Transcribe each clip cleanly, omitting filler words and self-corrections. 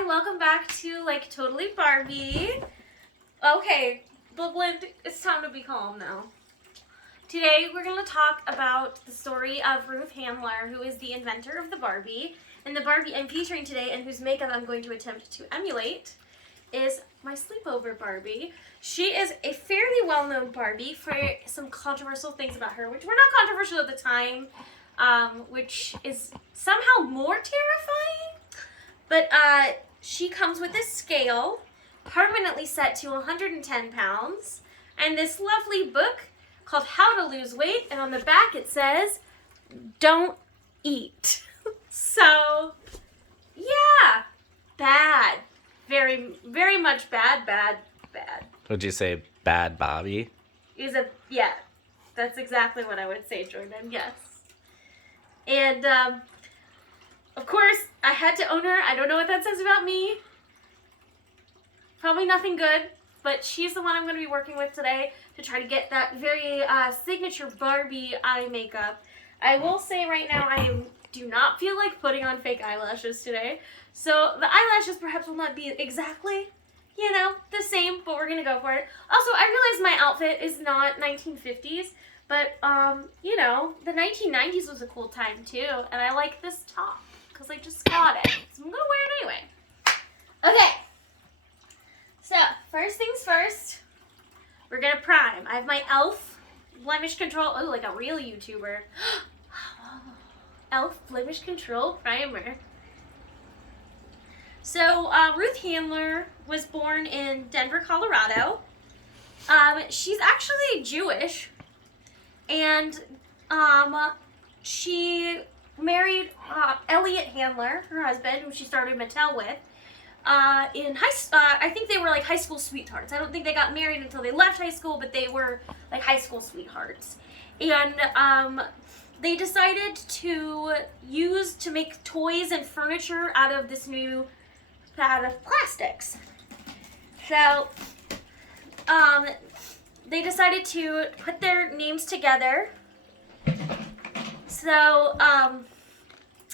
Hi, welcome back to Like Totally Barbie. Okay, Blend, it's time to be calm now. Today we're going to talk about the story of Ruth Handler, who is the inventor of the Barbie. And the Barbie I'm featuring today and whose makeup I'm going to attempt to emulate is my sleepover Barbie. She is a fairly well-known Barbie for some controversial things about her, which were not controversial at the time, which is somehow more terrifying. But she comes with a scale permanently set to 110 pounds and this lovely book called How to Lose Weight. And on the back it says, don't eat. So, yeah, bad. Very, very much bad. Would you say bad Bobby? Yeah, that's exactly what I would say, Jordan, yes. And, of course, I had to own her. I don't know what that says about me. Probably nothing good, but she's the one I'm going to be working with today to try to get that very signature Barbie eye makeup. I will say right now I do not feel like putting on fake eyelashes today. So the eyelashes perhaps will not be exactly, the same, but we're going to go for it. Also, I realize my outfit is not 1950s, but, the 1990s was a cool time too, and I like this top because I just got it. So I'm going to wear it anyway. Okay. So, first things first, we're going to prime. I have my e.l.f. Blemish Control. Oh, like a real YouTuber. e.l.f. Blemish Control Primer. So, Ruth Handler was born in Denver, Colorado. She's actually Jewish. And she married Elliot Handler, her husband, who she started Mattel with. I think they were like high school sweethearts. I don't think they got married until they left high school, but they were like high school sweethearts. And they decided to make toys and furniture out of this new out of plastics. So they decided to put their names together. So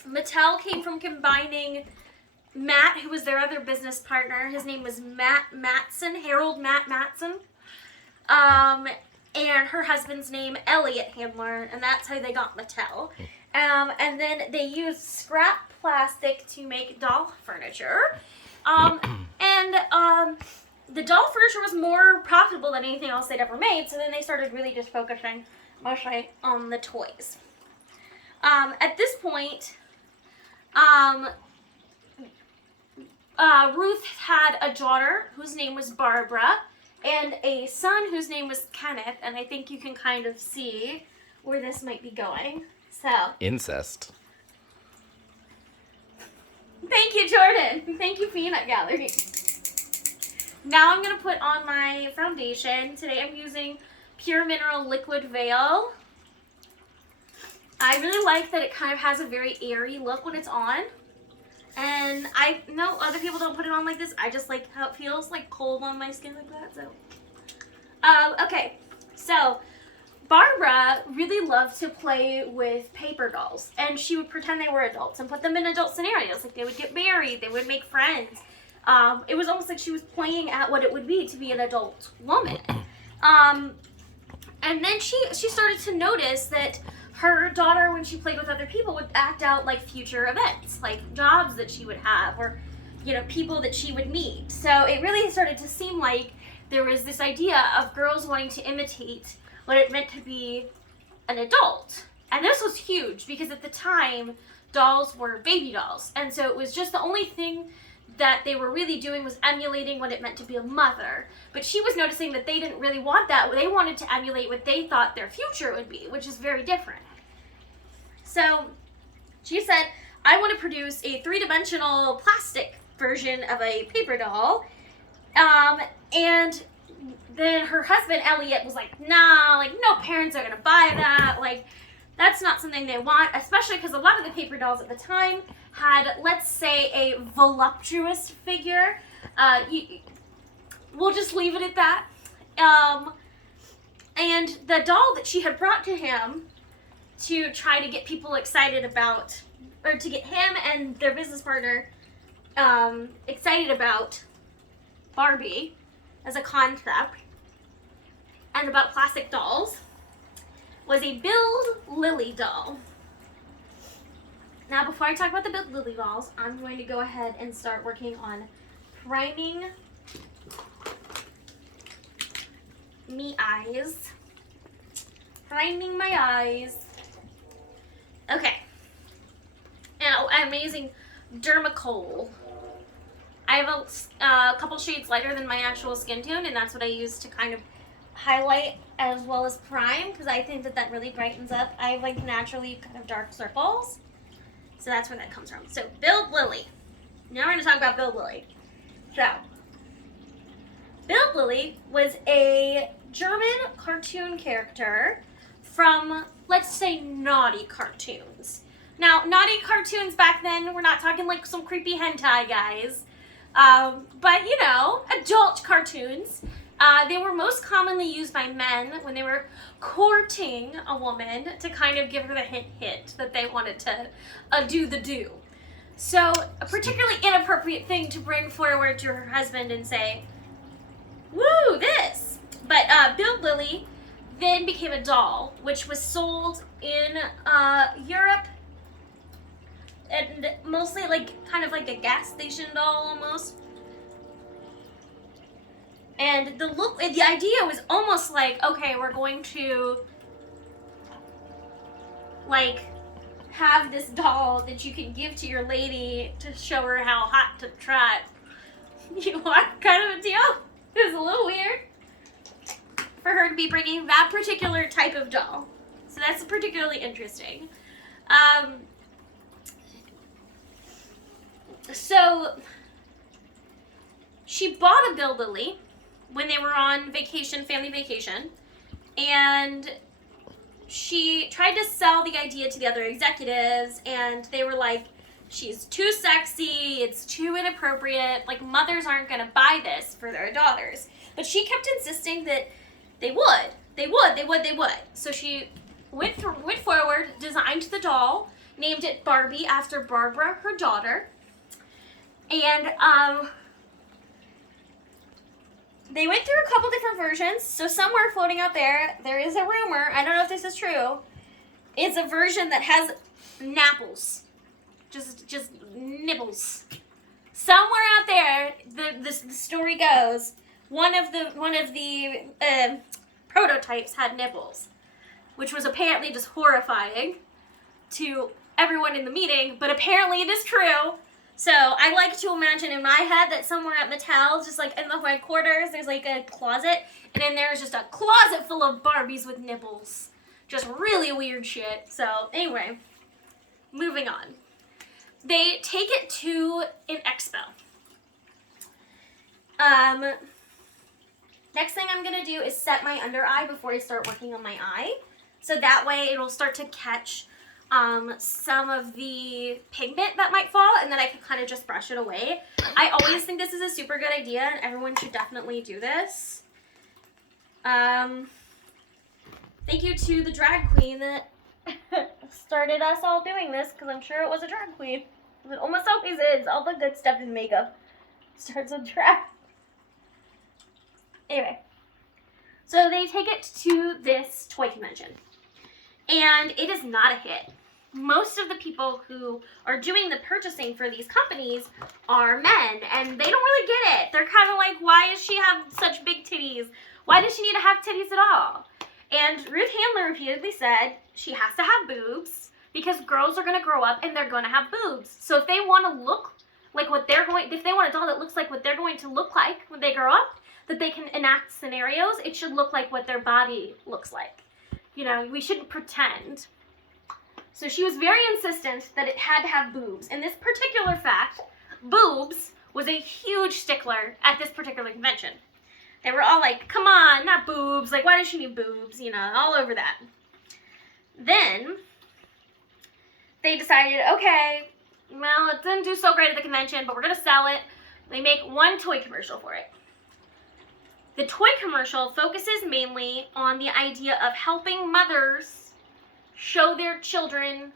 Mattel came from combining Matt, who was their other business partner. His name was Harold Matson. And her husband's name, Elliot Handler, and that's how they got Mattel. And then they used scrap plastic to make doll furniture. The doll furniture was more profitable than anything else they'd ever made, so then they started really just focusing mostly on the toys. At this point, Ruth had a daughter whose name was Barbara and a son whose name was Kenneth, and I think you can kind of see where this might be going. So Incest. Thank you, Jordan. Thank you, Peanut Gallery. Now I'm going to put on my foundation. Today I'm using Pure Mineral Liquid Veil. I really like that it kind of has a very airy look when it's on. And I know other people don't put it on like this. I just like how it feels like cold on my skin like that. So, okay. So, Barbara really loved to play with paper dolls. And she would pretend they were adults and put them in adult scenarios. Like they would get married. They would make friends. It was almost like she was playing at what it would be to be an adult woman. And then she started to notice that her daughter, when she played with other people, would act out like future events, like jobs that she would have or, people that she would meet. So it really started to seem like there was this idea of girls wanting to imitate what it meant to be an adult. And this was huge because at the time, dolls were baby dolls. And so it was just the only thing that they were really doing was emulating what it meant to be a mother. But she was noticing that they didn't really want that. They wanted to emulate what they thought their future would be, which is very different. So she said, I want to produce a three-dimensional plastic version of a paper doll. And then her husband, Elliot, was like, nah, like no parents are going to buy that. Like that's not something they want, especially because a lot of the paper dolls at the time had, let's say, a voluptuous figure. We'll just leave it at that. And the doll that she had brought to him to try to get people excited about, or to get him and their business partner excited about Barbie as a concept and about plastic dolls was a Build Lily doll. Now, before I talk about the Build Lily dolls, I'm going to go ahead and start working on priming me eyes. Priming my eyes. Okay. And I'm using Dermacool. I have a couple shades lighter than my actual skin tone, and that's what I use to kind of highlight as well as prime, because I think that really brightens up. I have like naturally kind of dark circles. So that's where that comes from. So Build Lily. Now we're going to talk about Build Lily. So, Build Lily was a German cartoon character from, let's say, naughty cartoons. Now, naughty cartoons back then, we're not talking like some creepy hentai guys, but, you know, adult cartoons. They were most commonly used by men when they were courting a woman to kind of give her the hint that they wanted to do the do. So, a particularly inappropriate thing to bring forward to her husband and say, woo, this! But Build Lily then became a doll, which was sold in Europe, and mostly like kind of like a gas station doll almost. And the idea was almost like, okay, we're going to like have this doll that you can give to your lady to show her how hot to trot. You know, kind of a deal. It was a little weird for her to be bringing that particular type of doll. So that's particularly interesting. So she bought a Build Lily when they were on vacation, family vacation, and she tried to sell the idea to the other executives, and they were like, she's too sexy, it's too inappropriate, like mothers aren't gonna buy this for their daughters. But she kept insisting that they would. So she went forward, designed the doll, named it Barbie after Barbara, her daughter, and they went through a couple different versions. So somewhere floating out there is a rumor, I don't know if this is true, it's a version that has napples. Just nibbles. Somewhere out there, the story goes, one of the prototypes had nipples, which was apparently just horrifying to everyone in the meeting, but apparently it is true. So I like to imagine in my head that somewhere at Mattel, just like in the headquarters, there's like a closet, and in there is just a closet full of Barbies with nipples. Just really weird shit. So anyway, moving on. They take it to an expo. Next thing I'm going to do is set my under eye before I start working on my eye. So that way it'll start to catch some of the pigment that might fall, and then I can kind of just brush it away. I always think this is a super good idea, and everyone should definitely do this. Thank you to the drag queen that started us all doing this, because I'm sure it was a drag queen. It almost always is. All the good stuff in makeup starts with drag. Anyway, so they take it to this toy convention, and it is not a hit. Most of the people who are doing the purchasing for these companies are men, and they don't really get it. They're kind of like, why does she have such big titties? Why does she need to have titties at all? And Ruth Handler repeatedly said she has to have boobs because girls are going to grow up and they're going to have boobs. So if they want to look like if they want a doll that looks like what they're going to look like when they grow up, that they can enact scenarios, it should look like what their body looks like. You know, we shouldn't pretend. So she was very insistent that it had to have boobs. And this particular fact, boobs, was a huge stickler at this particular convention. They were all like, come on, not boobs. Like, why does she need boobs? You know, all over that. Then they decided, okay, well, it didn't do so great at the convention, but we're going to sell it. They make one toy commercial for it. The toy commercial focuses mainly on the idea of helping mothers show their children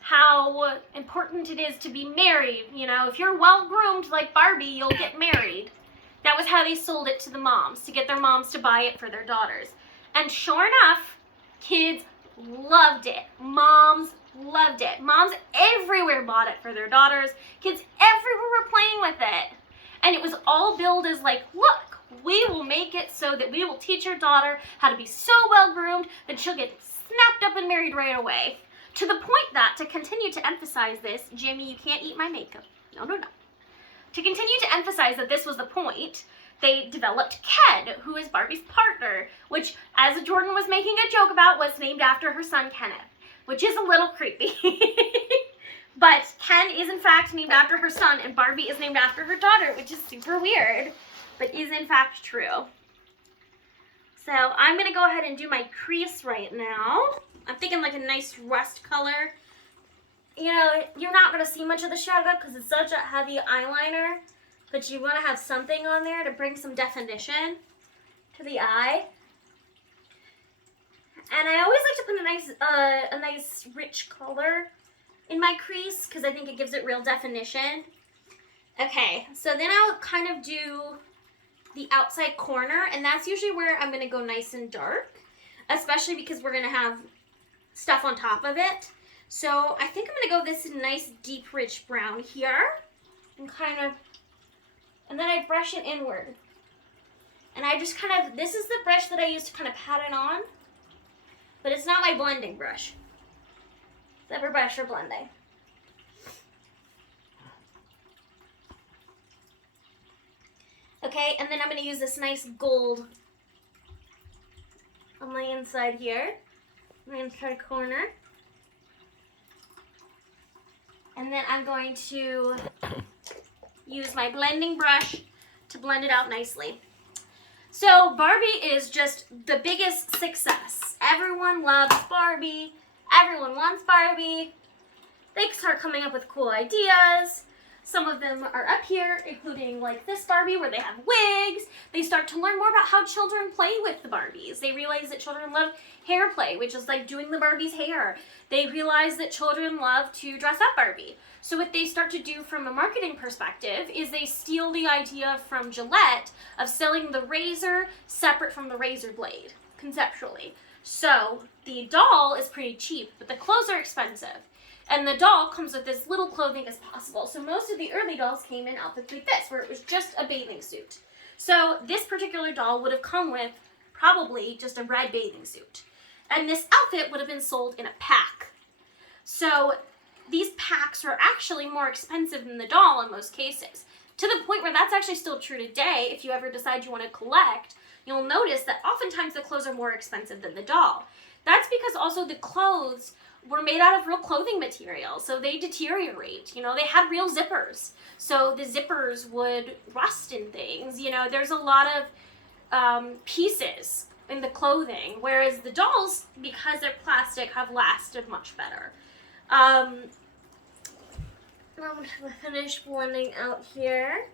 how important it is to be married. You know, if you're well groomed like Barbie, you'll get married. That was how they sold it to the moms, to get their moms to buy it for their daughters. And sure enough, kids loved it. Moms loved it. Moms everywhere bought it for their daughters. Kids everywhere were playing with it. And it was all billed as like, look, we will make it so that we will teach your daughter how to be so well groomed that she'll get snapped up and married right away. To the point that, to continue to emphasize this, Jimmy, you can't eat my makeup. No, no, no. To continue to emphasize that this was the point, they developed Ken, who is Barbie's partner, which, as Jordan was making a joke about, was named after her son Kenneth, which is a little creepy. But Ken is in fact named after her son, and Barbie is named after her daughter, which is super weird, but is in fact true. So I'm going to go ahead and do my crease right now. I'm thinking like a nice rust color. You know, you're not going to see much of the shadow because it's such a heavy eyeliner, but you want to have something on there to bring some definition to the eye. And I always like to put a nice rich color in my crease because I think it gives it real definition. Okay, so then I'll kind of do the outside corner, and that's usually where I'm going to go nice and dark, especially because we're going to have stuff on top of it. So I think I'm going to go this nice deep rich brown here and and then I brush it inward. And I just this is the brush that I use to kind of pat it on, but it's not my blending brush. It's never brush for blending. Okay, and then I'm going to use this nice gold on my inside here, my inside corner. And then I'm going to use my blending brush to blend it out nicely. So Barbie is just the biggest success. Everyone loves Barbie. Everyone wants Barbie. They start coming up with cool ideas. Some of them are up here, including like this Barbie where they have wigs. They start to learn more about how children play with the Barbies. They realize that children love hair play, which is like doing the Barbie's hair. They realize that children love to dress up Barbie. So what they start to do from a marketing perspective is they steal the idea from Gillette of selling the razor separate from the razor blade, conceptually. So the doll is pretty cheap, but the clothes are expensive. And the doll comes with as little clothing as possible. So most of the early dolls came in outfits like this, where it was just a bathing suit. So this particular doll would have come with probably just a red bathing suit. And this outfit would have been sold in a pack. So these packs are actually more expensive than the doll in most cases. To the point where that's actually still true today. If you ever decide you want to collect, you'll notice that oftentimes the clothes are more expensive than the doll. That's because also the clothes were made out of real clothing material, so they deteriorate. You know, they had real zippers, so the zippers would rust and things. You know, there's a lot of pieces in the clothing, whereas the dolls, because they're plastic, have lasted much better. I'm going to finish blending out here.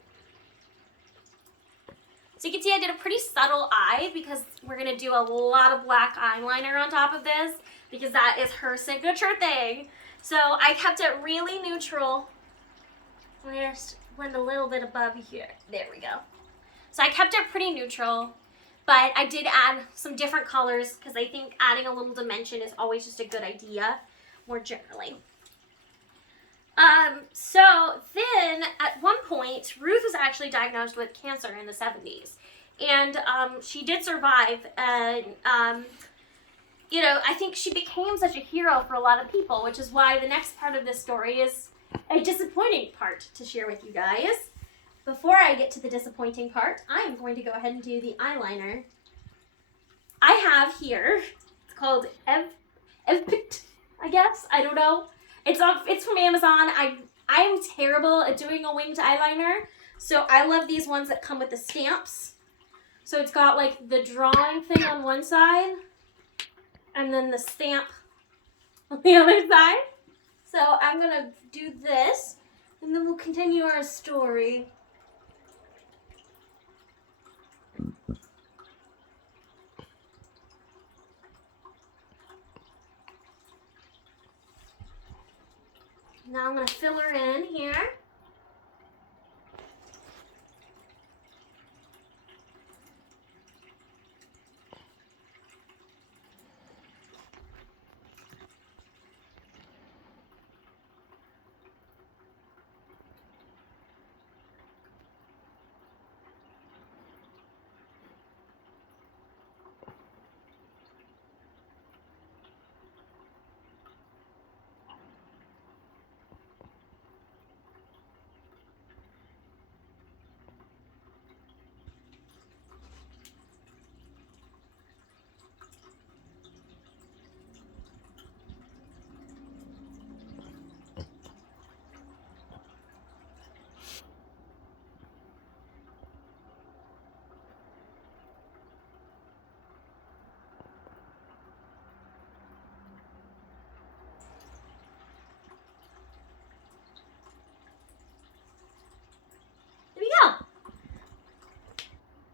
So you can see I did a pretty subtle eye because we're going to do a lot of black eyeliner on top of this because that is her signature thing. So I kept it really neutral. I'm going to blend a little bit above here. There we go. So I kept it pretty neutral, but I did add some different colors because I think adding a little dimension is always just a good idea more generally. So then at one point, Ruth was actually diagnosed with cancer in the 70s. And she did survive. And, you know, I think she became such a hero for a lot of people, which is why the next part of this story is a disappointing part to share with you guys. Before I get to the disappointing part, I am going to go ahead and do the eyeliner. I have here, it's called Evpit, I guess. I don't know. It's from Amazon. I'm terrible at doing a winged eyeliner, so I love these ones that come with the stamps. So it's got like the drawing thing on one side, and then the stamp on the other side. So I'm gonna do this, and then we'll continue our story. Now I'm going to fill her in here.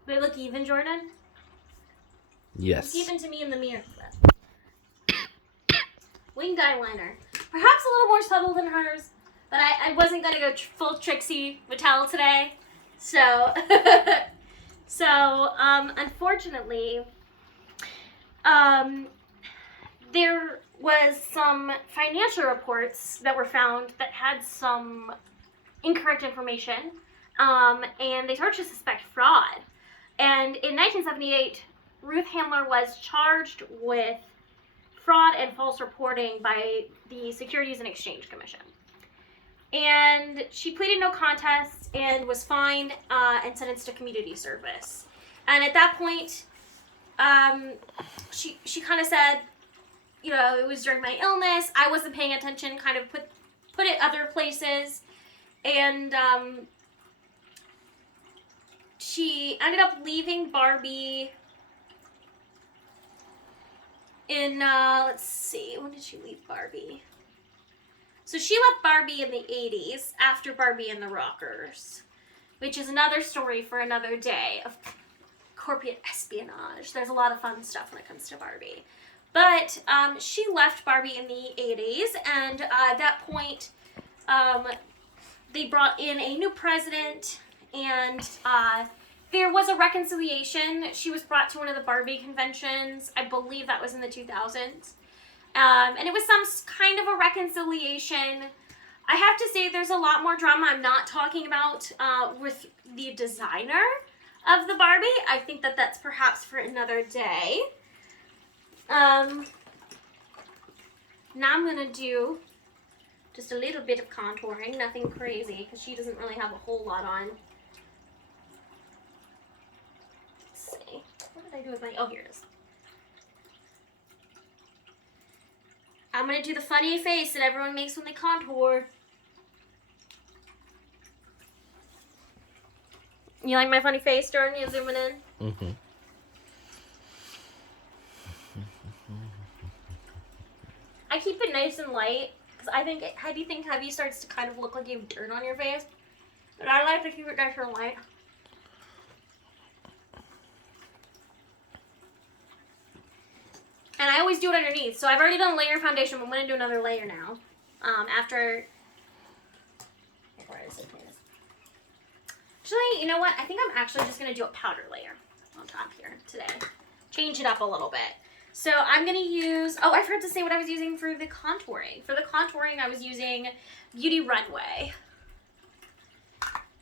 Do I look even, Jordan? Yes. Look even to me in the mirror. Winged eyeliner. Perhaps a little more subtle than hers, but I wasn't going to go full Trixie Mattel today. So, unfortunately, there was some financial reports that were found that had some incorrect information, and they started to suspect fraud. And in 1978, Ruth Handler was charged with fraud and false reporting by the Securities and Exchange Commission. And she pleaded no contest and was fined and sentenced to community service. And at that point, she kind of said, you know, it was during my illness, I wasn't paying attention, kind of put it other places. And she ended up leaving Barbie in, let's see, when did she leave Barbie? So she left Barbie in the 80s, after Barbie and the Rockers, which is another story for another day of corporate espionage. There's a lot of fun stuff when it comes to Barbie. But she left Barbie in the 80s, and at that point, they brought in a new president, and there was a reconciliation. She was brought to one of the Barbie conventions. I believe that was in the 2000s. And it was some kind of a reconciliation. I have to say there's a lot more drama I'm not talking about with the designer of the Barbie. I think that that's perhaps for another day. Now I'm going to do just a little bit of contouring, nothing crazy, because she doesn't really have a whole lot on. Let's see. What did I do with my... Oh, here it is. I'm going to do the funny face that everyone makes when they contour. You like my funny face, Jordan? You zooming in? Mm-hmm. I keep it nice and light, because I think heavy starts to kind of look like you have dirt on your face. But I like to keep it nice and light. And I always do it underneath. So I've already done a layer of foundation, but I'm going to do another layer now. Actually, you know what? I think I'm actually just going to do a powder layer on top here today. Change it up a little bit. So I'm going to use... Oh, I forgot to say what I was using for the contouring. For the contouring, I was using Beauty Runway.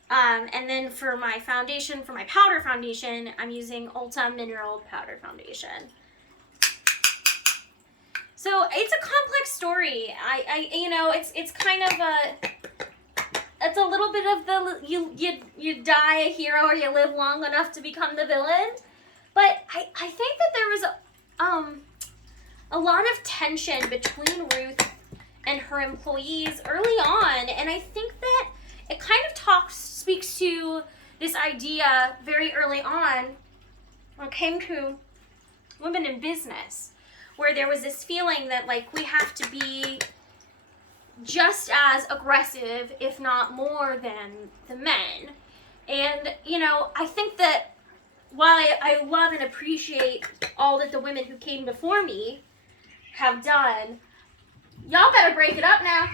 And then for my foundation, for my powder foundation, I'm using Ulta Mineral Powder Foundation. So it's a complex story. It's kind of it's a little bit of the you die a hero or you live long enough to become the villain. But I think that there was a lot of tension between Ruth and her employees early on, and I think that it kind of speaks to this idea very early on when it came to women in business, where there was this feeling that, like, we have to be just as aggressive, if not more than the men. And, I think that while I love and appreciate all that the women who came before me have done, y'all better break it up now.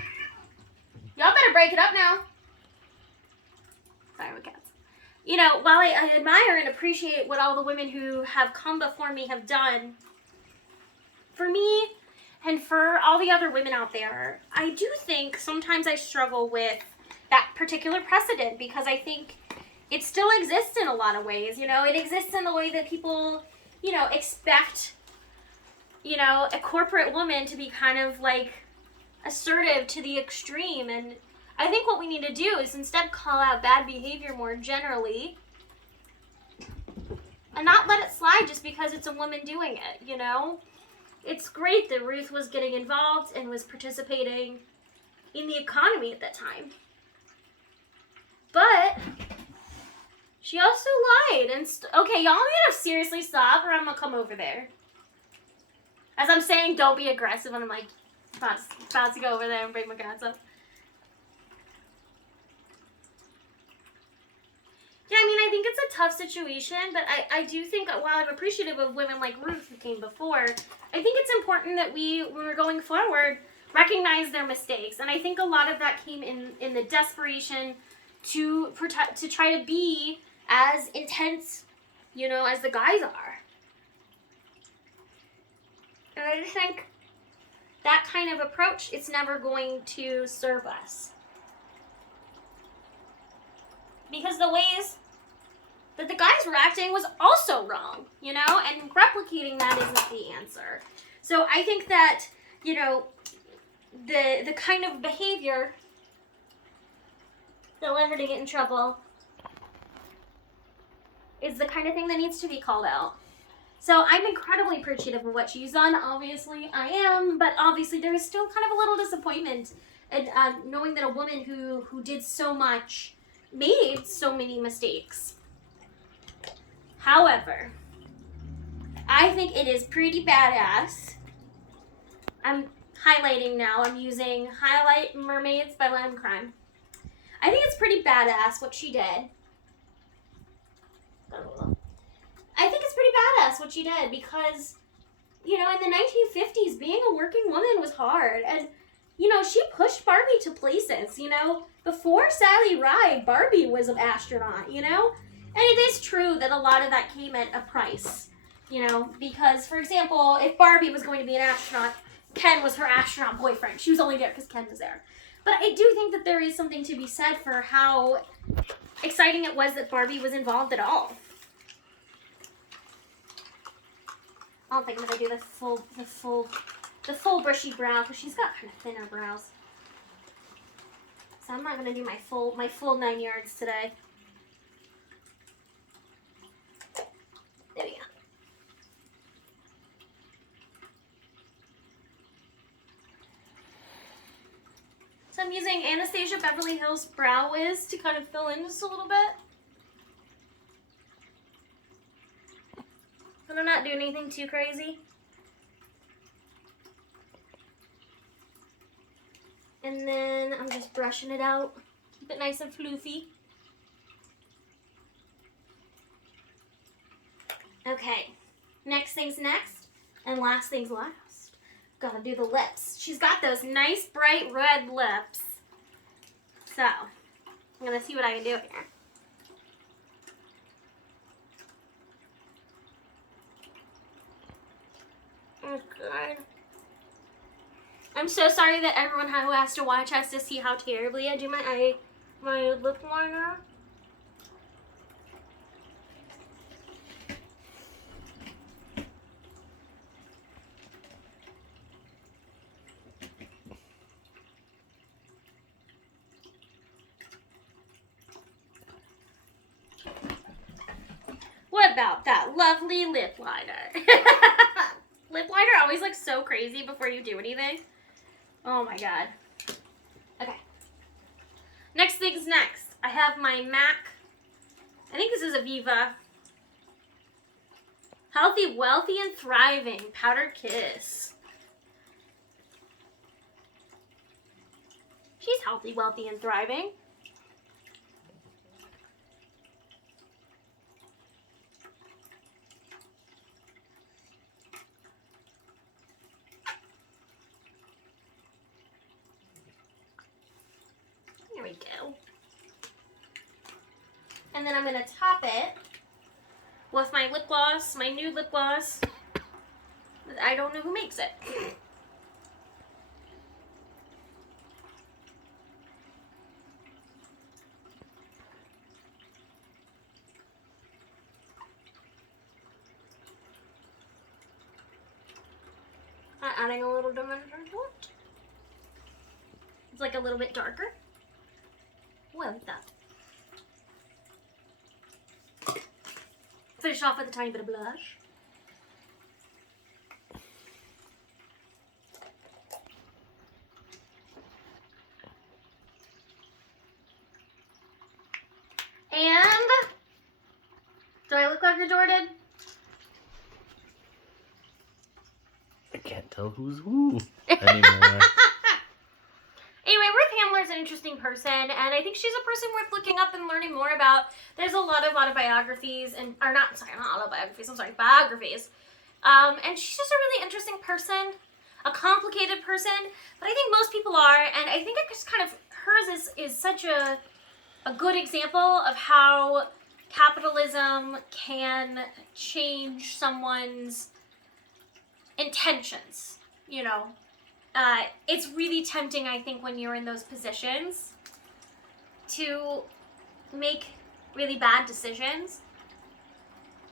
Y'all better break it up now. Sorry, my cats. You know, while I admire and appreciate what all the women who have come before me have done, for me and for all the other women out there, I do think sometimes I struggle with that particular precedent because I think it still exists in a lot of ways. You know, it exists in the way that people, you know, expect, you know, a corporate woman to be kind of like assertive to the extreme. And I think what we need to do is instead call out bad behavior more generally and not let it slide just because it's a woman doing it, you know? It's great that Ruth was getting involved and was participating in the economy at that time. But she also lied. And okay, y'all need to seriously stop or I'm going to come over there. As I'm saying, don't be aggressive, and I'm like about to go over there and bring my guns up. Yeah, I mean, I think it's a tough situation, but I do think while I'm appreciative of women like Ruth who came before, I think it's important that when we're going forward, recognize their mistakes. And I think a lot of that came in the desperation to try to be as intense, you know, as the guys are. And I just think that kind of approach, it's never going to serve us. Because the ways that the guys were acting was also wrong, you know, and replicating that isn't the answer. So I think that, you know, the kind of behavior that led her to get in trouble is the kind of thing that needs to be called out. So I'm incredibly appreciative of what she's done. Obviously, I am, but obviously there is still kind of a little disappointment in knowing that a woman who did so much made so many mistakes. However, I think it is pretty badass. I'm highlighting now. I'm using Highlight Mermaids by Lemon Crime. I think it's pretty badass what she did. I think it's pretty badass what she did because, you know, in the 1950s, being a working woman was hard. And, you know, she pushed Barbie to places, you know. Before Sally Ride, Barbie was an astronaut, you know. And it is true that a lot of that came at a price, you know. Because, for example, if Barbie was going to be an astronaut, Ken was her astronaut boyfriend. She was only there because Ken was there. But I do think that there is something to be said for how exciting it was that Barbie was involved at all. I don't think I'm gonna do the full brushy brow because she's got kind of thinner brows. So I'm not gonna do my full 9 yards today. There we go. So I'm using Anastasia Beverly Hills Brow Wiz to kind of fill in just a little bit. And I'm not doing anything too crazy. And then I'm just brushing it out. Keep it nice and floofy. Okay. Next thing's next. And last thing's last. Gotta do the lips. She's got those nice bright red lips. So, I'm gonna see what I can do here. Okay. I'm so sorry that everyone who has to watch has to see how terribly I do my lip liner. What about that lovely lip liner? Lip liner always looks so crazy before you do anything. Oh my god. Okay. Next thing's next. I have my MAC. I think this is a Viva. Healthy, Wealthy, and Thriving Powder Kiss. She's healthy, wealthy, and thriving. And then I'm going to top it with my lip gloss, my nude lip gloss. I don't know who makes it. Adding a little dimension to it. It's like a little bit darker. Oh, I like that. Finish off with a tiny bit of blush. And do I look like a Jordan? I can't tell who's who anymore. Anyway, Ruth Handler is an interesting person, and I think she's a person worth looking up and learning more about. There's a lot of autobiographies, biographies. And she's just a really interesting person, a complicated person, but I think most people are, and I think it just kind of, hers is such a good example of how capitalism can change someone's intentions, you know. It's really tempting, I think, when you're in those positions to make really bad decisions.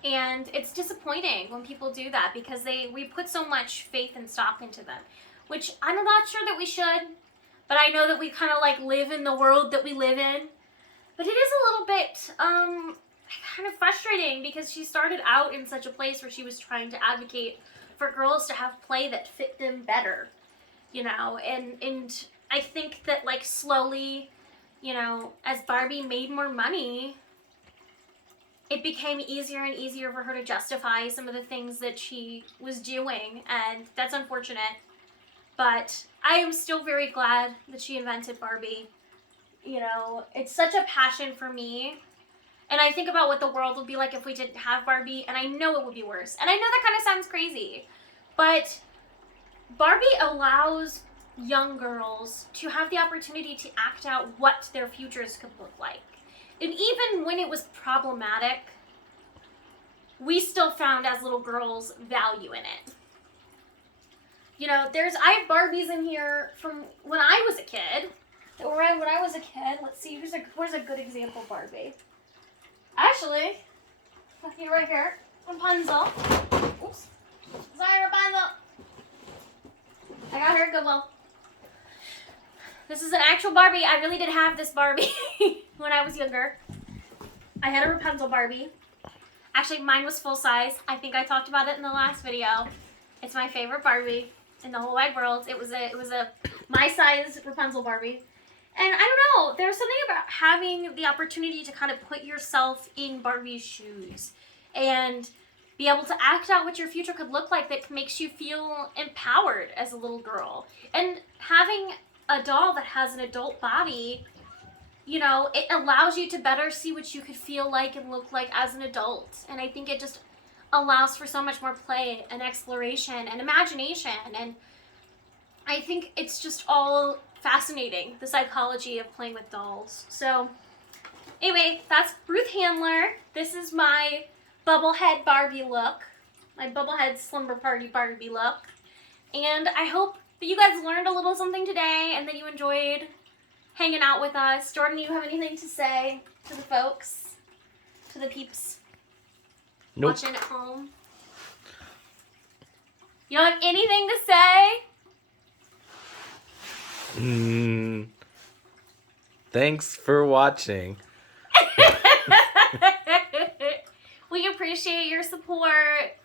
And it's disappointing when people do that because we put so much faith and stock into them, which I'm not sure that we should, but I know that we kind of like live in the world that we live in. But it is a little bit kind of frustrating because she started out in such a place where she was trying to advocate for girls to have play that fit them better. You know, and I think that, like, slowly, you know, as Barbie made more money, it became easier and easier for her to justify some of the things that she was doing, and that's unfortunate. But I am still very glad that she invented Barbie. You know, it's such a passion for me, and I think about what the world would be like if we didn't have Barbie, and I know it would be worse. And I know that kind of sounds crazy, but Barbie allows young girls to have the opportunity to act out what their futures could look like. And even when it was problematic, we still found as little girls value in it. You know, I have Barbies in here from when I was a kid. When I was a kid, let's see, where's a good example Barbie? Actually, right here, Rapunzel. Oops. Sorry, Rapunzel. I got her at Goodwill. This is an actual Barbie. I really did have this Barbie when I was younger. I had a Rapunzel Barbie. Actually, mine was full size. I think I talked about it in the last video. It's my favorite Barbie in the whole wide world. It was a my size Rapunzel Barbie. And I don't know, there's something about having the opportunity to kind of put yourself in Barbie's shoes and be able to act out what your future could look like that makes you feel empowered as a little girl. And having a doll that has an adult body, you know, it allows you to better see what you could feel like and look like as an adult. And I think it just allows for so much more play and exploration and imagination. And I think it's just all fascinating, the psychology of playing with dolls. So anyway, that's Ruth Handler. This is my bubblehead Barbie look, my bubblehead slumber party Barbie look, and I hope that you guys learned a little something today and that you enjoyed hanging out with us. Jordan, do you have anything to say to the folks, to the peeps watching at home? You don't have anything to say? Thanks for watching. We appreciate your support.